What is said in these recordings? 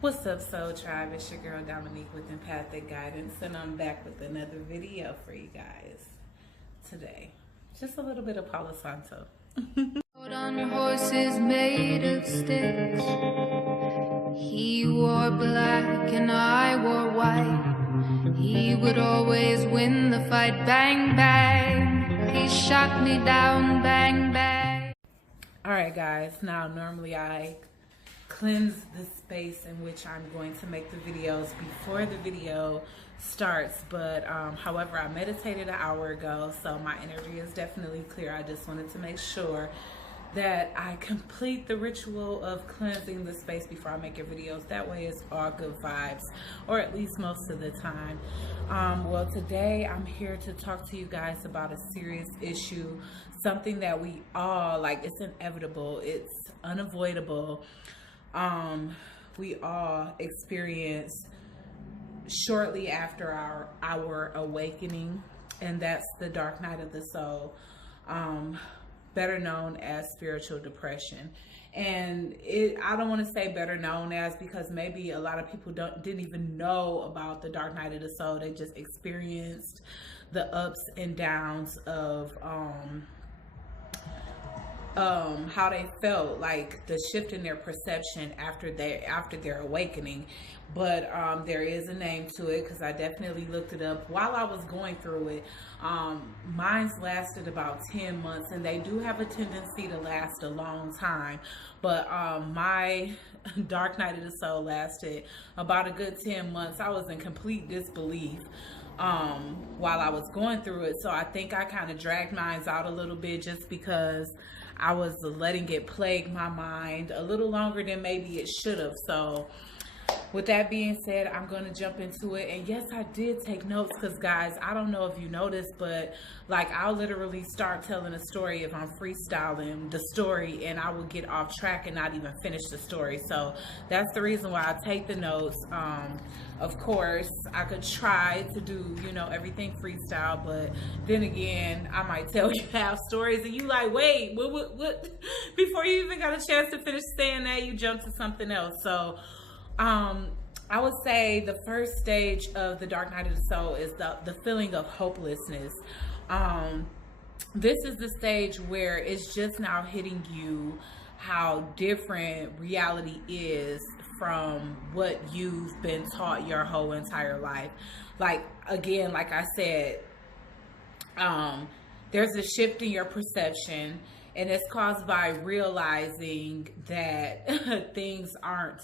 What's up, Soul Tribe? It's your girl Dominique with Empathic Guidance, and I'm back with another video for you guys today. Just a little bit of Palo Santo. On horses made of sticks, he wore black and I wore white. He would always win the fight. Bang, bang, he shot me down. Bang, bang. Alright guys, now normally I cleanse the space in which I'm going to make the videos before the video starts, but however, I meditated an hour ago, so my energy is definitely clear. I just wanted to make sure that I complete the ritual of cleansing the space before I make your videos. That way it's all good vibes, or at least most of the time. Well, today I'm here to talk to you guys about a serious issue, something that we all, like, it's inevitable, it's unavoidable. We all experience shortly after our awakening, and that's the dark night of the soul, better known as spiritual depression. And I don't want to say better known as, because maybe a lot of people didn't even know about the dark night of the soul. They just experienced the ups and downs of how they felt, like the shift in their perception after their awakening. But there is a name to it, because I definitely looked it up while I was going through it. Mine's lasted about 10 months, and they do have a tendency to last a long time. But my dark night of the soul lasted about a good 10 months. I was in complete disbelief while I was going through it. So I think I kind of dragged mine out a little bit, just because I was letting it plague my mind a little longer than maybe it should have. So with that being said, I'm going to jump into it. And yes, I did take notes, because guys, I don't know if you noticed, but like, I'll literally start telling a story if I'm freestyling the story, and I will get off track and not even finish the story. So that's the reason why I take the notes. Of course, I could try to do, everything freestyle, but then again, I might tell you half stories and you like, wait, what? Before you even got a chance to finish saying that, you jump to something else. So I would say the first stage of the dark night of the soul is the feeling of hopelessness. This is the stage where it's just now hitting you how different reality is from what you've been taught your whole entire life. Like, again, like I said, there's a shift in your perception, and it's caused by realizing that things aren't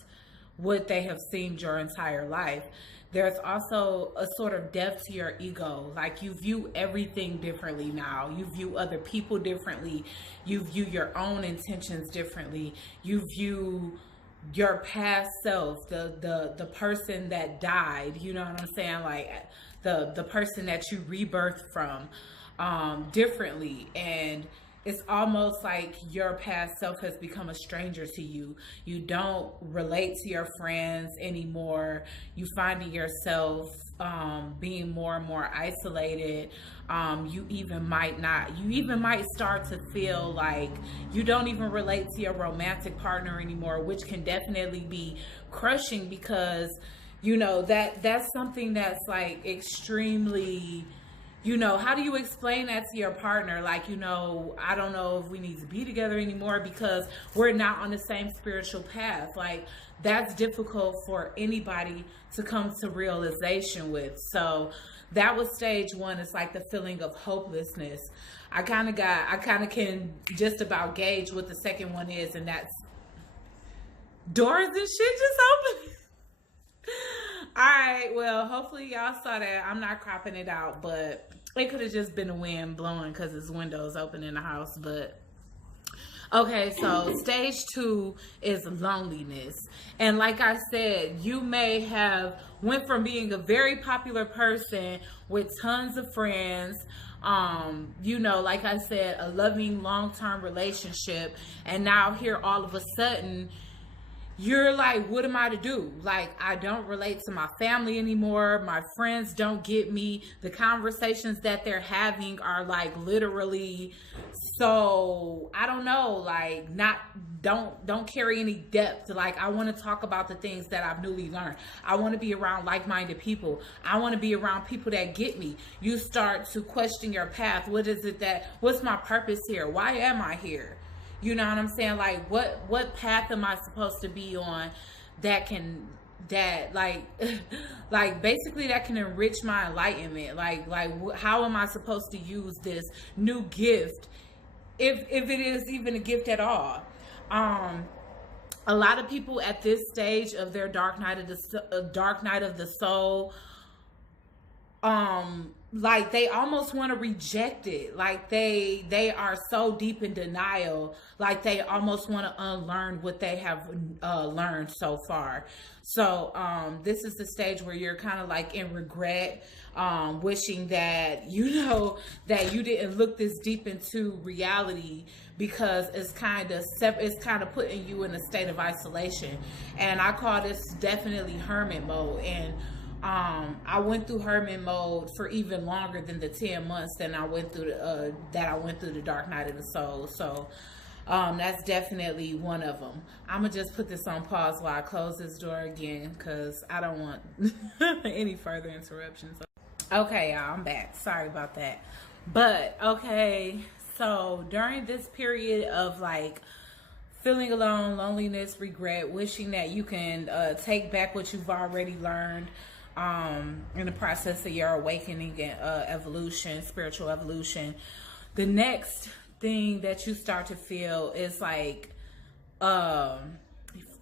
what they have seemed your entire life. There's also a sort of death to your ego. Like, you view everything differently now. You view other people differently. You view your own intentions differently. You view your past self, the person that died, you know what I'm saying? Like, the person that you rebirthed from, differently. And it's almost like your past self has become a stranger to you. You don't relate to your friends anymore. You finding yourself being more and more isolated. You even might start to feel like you don't even relate to your romantic partner anymore, which can definitely be crushing, because that's something that's like extremely, how do you explain that to your partner? Like, I don't know if we need to be together anymore because we're not on the same spiritual path. Like, that's difficult for anybody to come to realization with. So that was stage one. It's like the feeling of hopelessness. I kind of can just about gauge what the second one is, and that's doors and shit just open. All right, well, hopefully y'all saw that. I'm not cropping it out, but it could have just been the wind blowing because it's windows open in the house. But okay, so stage two is loneliness. And like I said, you may have went from being a very popular person with tons of friends, like I said, a loving long-term relationship, and now here all of a sudden you're like, what am I to do? Like, I don't relate to my family anymore. My friends don't get me. The conversations that they're having are like literally, so I don't know, like, not, don't carry any depth. Like, I want to talk about the things that I've newly learned. I want to be around like-minded people. I want to be around people that get me. You start to question your path. What's my purpose here? Why am I here? You know what I'm saying? Like, what path am I supposed to be on that like basically that can enrich my enlightenment? Like how am I supposed to use this new gift, if it is even a gift at all? A lot of people at this stage of their dark night of the soul, like they almost want to reject it. Like they are so deep in denial, like they almost want to unlearn what they have learned so far. So this is the stage where you're kind of like in regret, wishing that that you didn't look this deep into reality, because it's kind of putting you in a state of isolation. And I call this definitely hermit mode. And I went through hermit mode for even longer than the 10 months that I went through the dark night of the soul. So that's definitely one of them. I'm gonna just put this on pause while I close this door again, because I don't want any further interruptions. Okay, y'all, I'm back. Sorry about that. But okay, so during this period of like feeling alone, loneliness, regret, wishing that you can take back what you've already learned in the process of your awakening and evolution, spiritual evolution, the next thing that you start to feel is like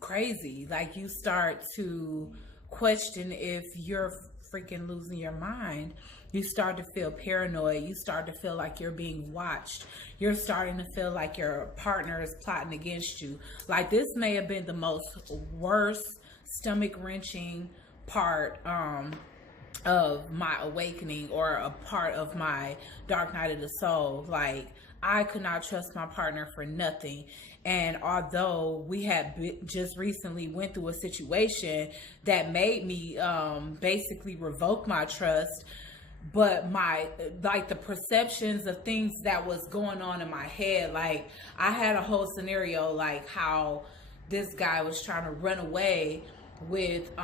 crazy. Like, you start to question if you're freaking losing your mind. You start to feel paranoid. You start to feel like you're being watched. You're starting to feel like your partner is plotting against you. Like, this may have been the most worst, stomach-wrenching part of my awakening, or a part of my dark night of the soul. Like, I could not trust my partner for nothing. And although we had just recently went through a situation that made me basically revoke my trust, but the perceptions of things that was going on in my head, like I had a whole scenario like how this guy was trying to run away with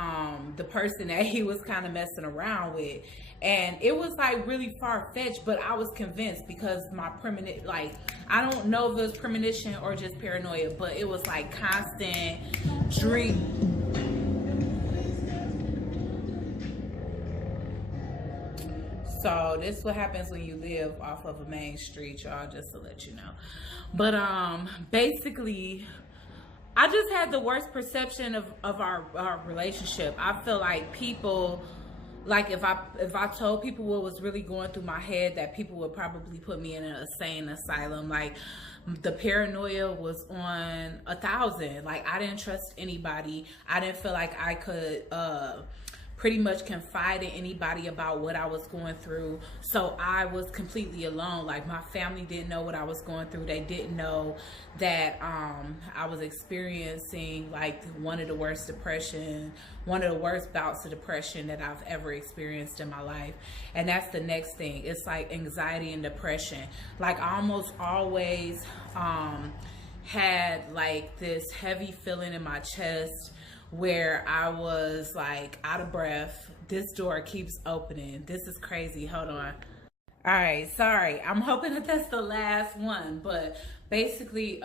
the person that he was kind of messing around with. And it was like really far-fetched, but I was convinced, because my premonition, like, I don't know if it was premonition or just paranoia, but it was like constant dream. So this is what happens when you live off of a main street, y'all, just to let you know. But basically, I just had the worst perception of our relationship. I feel like people, like if I told people what was really going through my head, that people would probably put me in an insane asylum. Like, the paranoia was on 1,000. Like, I didn't trust anybody. I didn't feel like I could pretty much confide in anybody about what I was going through. So I was completely alone. Like, my family didn't know what I was going through. They didn't know that I was experiencing like one of the worst bouts of depression that I've ever experienced in my life. And that's the next thing. It's like anxiety and depression. Like, I almost always had like this heavy feeling in my chest, where I was like out of breath. This door keeps opening. This is crazy. Hold on. All right, sorry. I'm hoping that that's the last one. But basically,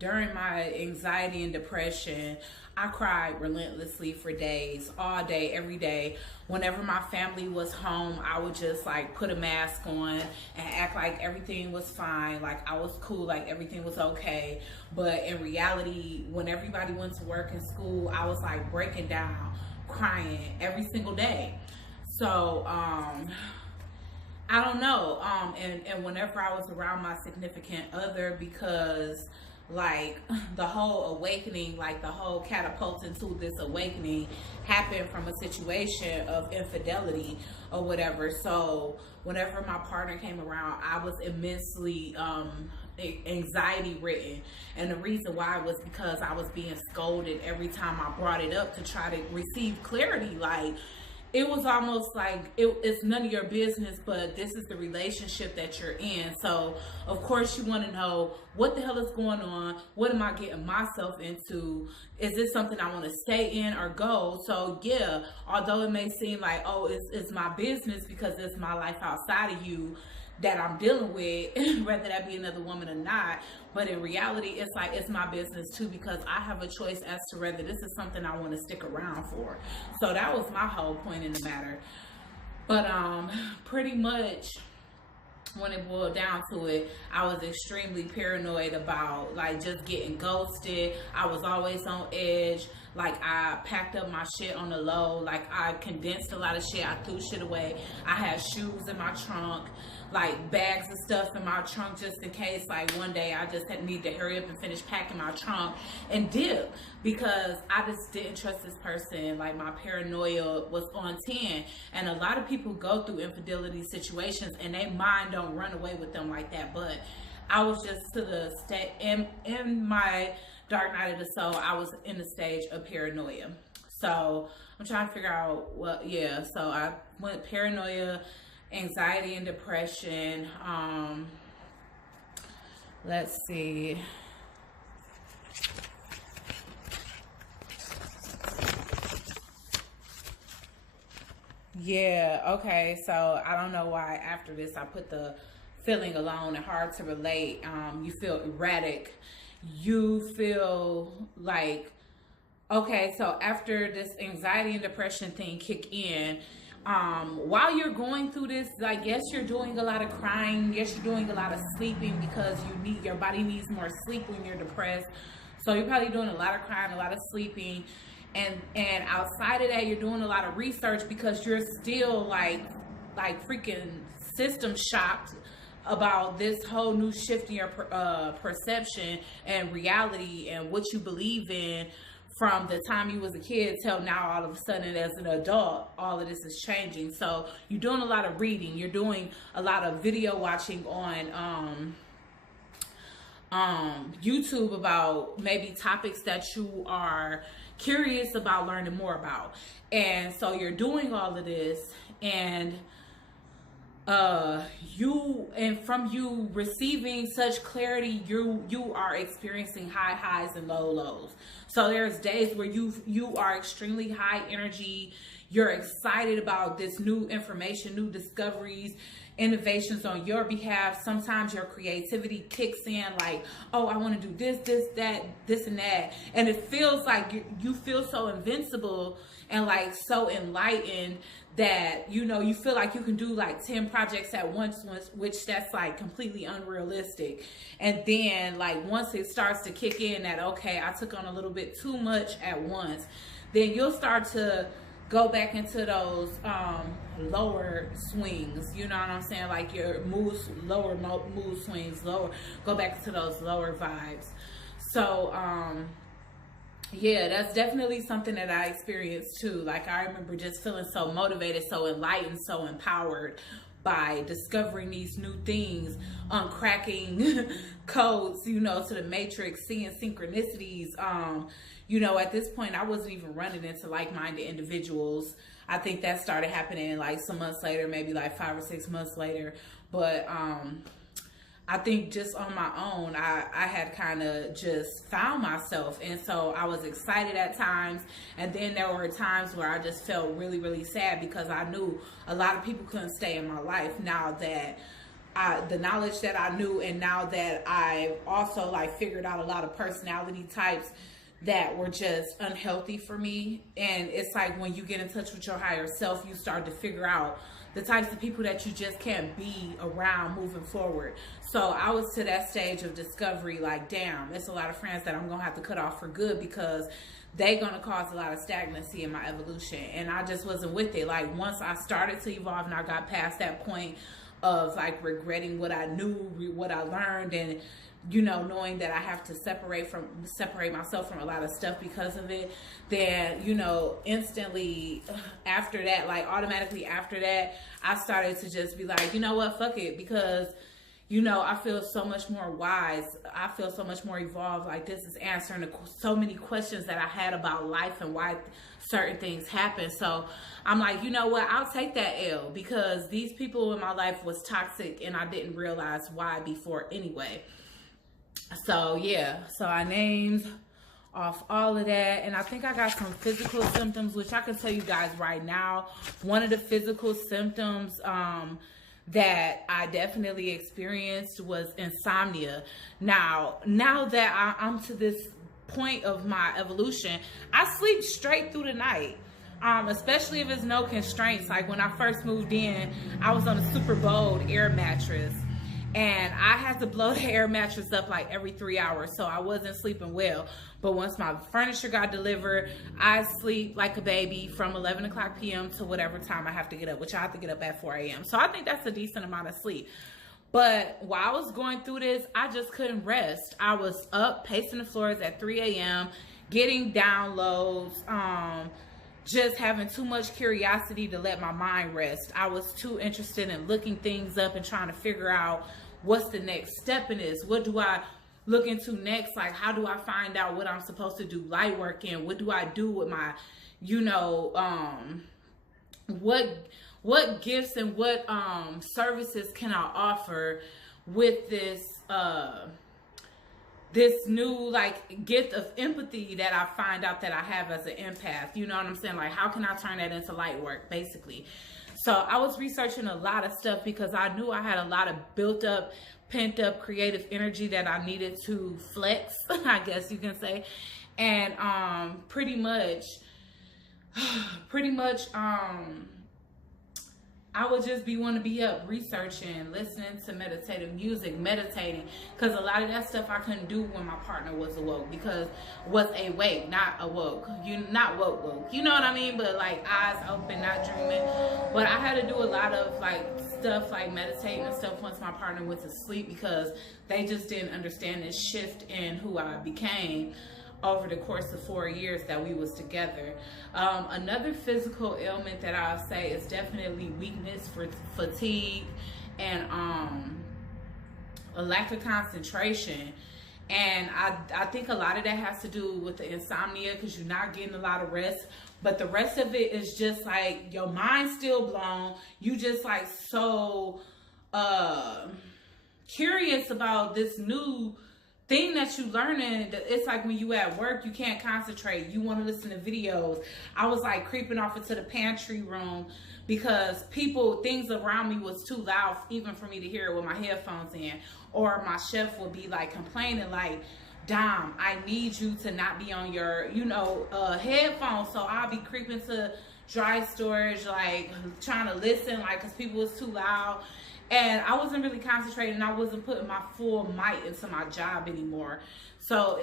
during my anxiety and depression, I cried relentlessly for days, all day, every day. Whenever my family was home, I would just like put a mask on and act like everything was fine, like I was cool, like everything was okay. But in reality, when everybody went to work and school, I was like breaking down, crying every single day. So I don't know. And whenever I was around my significant other, because like the whole awakening, like the whole catapult into this awakening happened from a situation of infidelity or whatever. So whenever my partner came around, I was immensely anxiety ridden. And the reason why was because I was being scolded every time I brought it up to try to receive clarity. Like, it was almost like it's none of your business, but this is the relationship that you're in. So of course you want to know what the hell is going on. What am I getting myself into? Is this something I want to stay in or go? So yeah, although it may seem like, oh, it's my business because it's my life outside of you that I'm dealing with, whether that be another woman or not. But in reality, it's like, it's my business too, because I have a choice as to whether this is something I want to stick around for. So that was my whole point in the matter. But pretty much when it boiled down to it, I was extremely paranoid about like just getting ghosted. I was always on edge. Like, I packed up my shit on the low. Like, I condensed a lot of shit. I threw shit away. I had shoes in my trunk, like bags of stuff in my trunk just in case like one day I just need to hurry up and finish packing my trunk and dip, because I just didn't trust this person. Like, my paranoia was on 10. And a lot of people go through infidelity situations and they mind don't run away with them like that. But I was just to the state in my dark night of the soul, I was in the stage of paranoia. So I'm trying to figure out what, yeah. So I went paranoia, anxiety and depression. Let's see. Yeah, okay. So I don't know why after this I put the feeling alone and hard to relate. You feel erratic. You feel like, okay, so after this anxiety and depression thing kick in, while you're going through this, like, yes, you're doing a lot of crying. Yes, you're doing a lot of sleeping because your body needs more sleep when you're depressed. So you're probably doing a lot of crying, a lot of sleeping. And outside of that, you're doing a lot of research because you're still like freaking system shocked about this whole new shift in your perception and reality and what you believe in from the time you was a kid till now. All of a sudden as an adult, all of this is changing. So you're doing a lot of reading, you're doing a lot of video watching on YouTube about maybe topics that you are curious about learning more about. And so you're doing all of this, and from you receiving such clarity, you are experiencing high highs and low lows. So there's days where you are extremely high energy. You're excited about this new information, new discoveries, innovations on your behalf. Sometimes your creativity kicks in, like, oh, I want to do this, that, this and that. And it feels like you feel so invincible and like so enlightened that, you know, you feel like you can do like 10 projects at once, which that's like completely unrealistic. And then like once it starts to kick in that, okay, I took on a little bit too much at once, then you'll start to go back into those lower swings, you know what I'm saying? Like your lower mood swings, go back to those lower vibes. So yeah, that's definitely something that I experienced too. Like, I remember just feeling so motivated, so enlightened, so empowered by discovering these new things, uncracking codes, you know, to the matrix, seeing synchronicities. You know, at this point, I wasn't even running into like-minded individuals. I think that started happening like some months later, maybe like 5 or 6 months later. But I think just on my own, I had kind of just found myself. And so I was excited at times. And then there were times where I just felt really, really sad because I knew a lot of people couldn't stay in my life now that the knowledge that I knew, and now that I also like figured out a lot of personality types that were just unhealthy for me. And it's like when you get in touch with your higher self, you start to figure out the types of people that you just can't be around moving forward. So I was to that stage of discovery, like, damn, there's a lot of friends that I'm gonna have to cut off for good because they're gonna cause a lot of stagnancy in my evolution. And I just wasn't with it. Like, once I started to evolve and I got past that point of like regretting what I knew, what I learned, and you know, knowing that I have to separate myself from a lot of stuff because of it, then, you know, instantly after that, like automatically after that, I started to just be like, you know what, fuck it, because, I feel so much more wise. I feel so much more evolved. Like, this is answering so many questions that I had about life and why certain things happen. So I'm like, you know what? I'll take that L, because these people in my life was toxic and I didn't realize why before anyway. So yeah, so I named off all of that, and I think I got some physical symptoms, which I can tell you guys right now. One of the physical symptoms that I definitely experienced was insomnia. Now that I'm to this point of my evolution, I sleep straight through the night. Especially if there's no constraints. Like when I first moved in, I was on a super bold air mattress, and I had to blow the air mattress up like every 3 hours, so I wasn't sleeping well. But once my furniture got delivered, I sleep like a baby from 11 o'clock p.m. to whatever time I have to get up, which I have to get up at 4 a.m. So I think that's a decent amount of sleep. But while I was going through this, I just couldn't rest. I was up pacing the floors at 3 a.m., getting downloads, just having too much curiosity to let my mind rest. I was too interested in looking things up and trying to figure out what's the next step in this. What do I look into next? Like, how do I find out what I'm supposed to do light work in? What do I do with my, what gifts and what services can I offer with this this new like gift of empathy that I find out that I have as an empath? You know what I'm saying? Like, how can I turn that into light work, basically? So I was researching a lot of stuff because I knew I had a lot of built up, pent up creative energy that I needed to flex, I guess you can say. And pretty much I would just want to be up researching, listening to meditative music, meditating, because a lot of that stuff I couldn't do when my partner was awake, because was awake, not awoke. Not woke. You know what I mean? But like eyes open, not dreaming. But I had to do a lot of like stuff like meditating and stuff once my partner went to sleep, because they just didn't understand this shift in who I became over the course of 4 years that we was together. Another physical ailment that I'll say is definitely weakness, fatigue, and a lack of concentration. And I think a lot of that has to do with the insomnia, because you're not getting a lot of rest. But the rest of it is just like your mind's still blown. You just like so curious about this new thing that you learning. It's like when you at work, you can't concentrate. You want to listen to videos. I was like creeping off into the pantry room because things around me was too loud even for me to hear it with my headphones in. Or my chef would be like complaining like, Dom, I need you to not be on your, headphones. So I'll be creeping to dry storage, like trying to listen, like, because people was too loud. And I wasn't really concentrating. I wasn't putting my full might into my job anymore. So,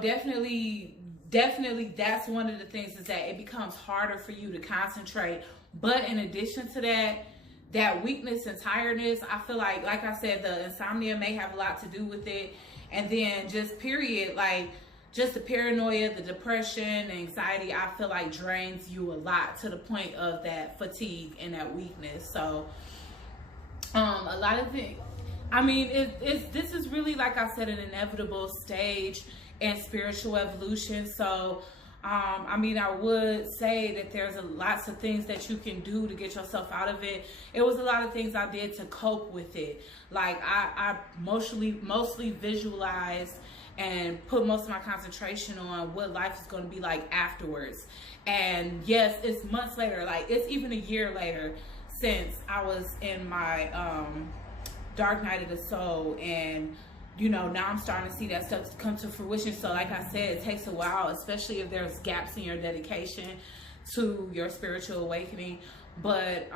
definitely that's one of the things, is that it becomes harder for you to concentrate. But in addition to that weakness and tiredness, I feel like I said, the insomnia may have a lot to do with it. And then just period, like just the paranoia, the depression, the anxiety, I feel like drains you a lot, to the point of that fatigue and that weakness. So a lot of things, this is really, like I said, an inevitable stage in spiritual evolution. So I would say that there's lots of things that you can do to get yourself out of it. It was a lot of things I did to cope with it. Like I mostly visualized and put most of my concentration on what life is going to be like afterwards. And yes, it's months later, like it's even a year later since I was in my dark night of the soul, and now I'm starting to see that stuff come to fruition. So like I said, it takes a while, especially if there's gaps in your dedication to your spiritual awakening. But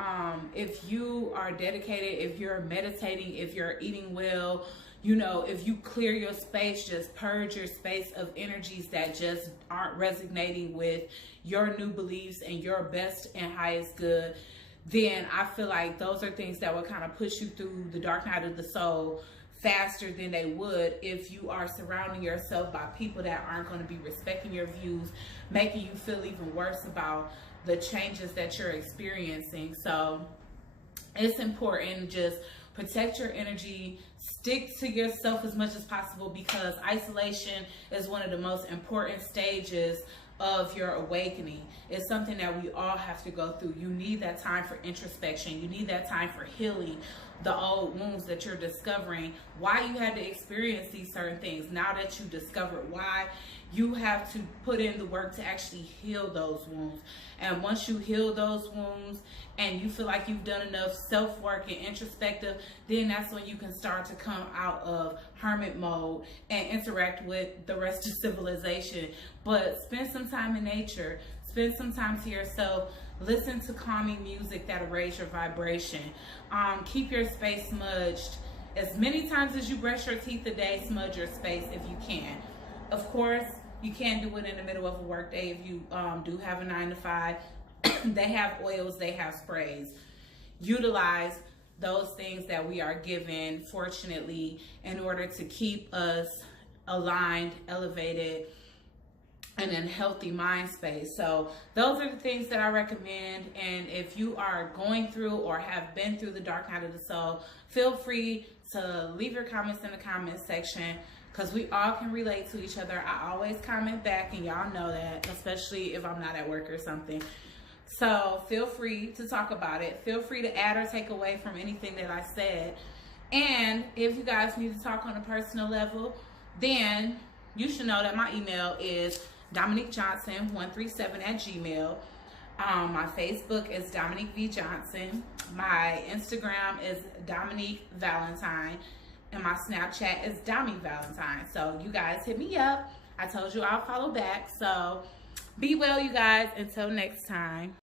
if you are dedicated, if you're meditating, if you're eating well, if you clear your space, just purge your space of energies that just aren't resonating with your new beliefs and your best and highest good, then I feel like those are things that will kind of push you through the dark night of the soul faster than they would if you are surrounding yourself by people that aren't going to be respecting your views, making you feel even worse about the changes that you're experiencing. So it's important to just Protect your energy. Stick to yourself as much as possible, because isolation is one of the most important stages of your awakening. It's something that we all have to go through. You need that time for introspection. You need that time for healing the old wounds that you're discovering, why you had to experience these certain things. Now that you discovered why, you have to put in the work to actually heal those wounds. And once you heal those wounds and you feel like you've done enough self-work and introspective, then that's when you can start to come out of hermit mode and interact with the rest of civilization. But spend some time in nature, spend some time to yourself, listen to calming music that'll raise your vibration. Keep your space smudged. As many times as you brush your teeth a day, smudge your space if you can. Of course, you can't do it in the middle of a work day if you do have a 9-to-5. They have oils, they have sprays. Utilize those things that we are given, fortunately, in order to keep us aligned, elevated, and in healthy mind space. So those are the things that I recommend. And if you are going through or have been through the dark night of the soul, feel free to leave your comments in the comment section, because we all can relate to each other. I always comment back, and y'all know that, especially if I'm not at work or something. So feel free to talk about it. Feel free to add or take away from anything that I said. And if you guys need to talk on a personal level, then you should know that my email is DominiqueJohnson137@gmail.com. My Facebook is Dominique V. Johnson. My Instagram is Dominique Valentine. And my Snapchat is Dommy Valentine. So you guys hit me up. I told you I'll follow back. So be well, you guys. Until next time.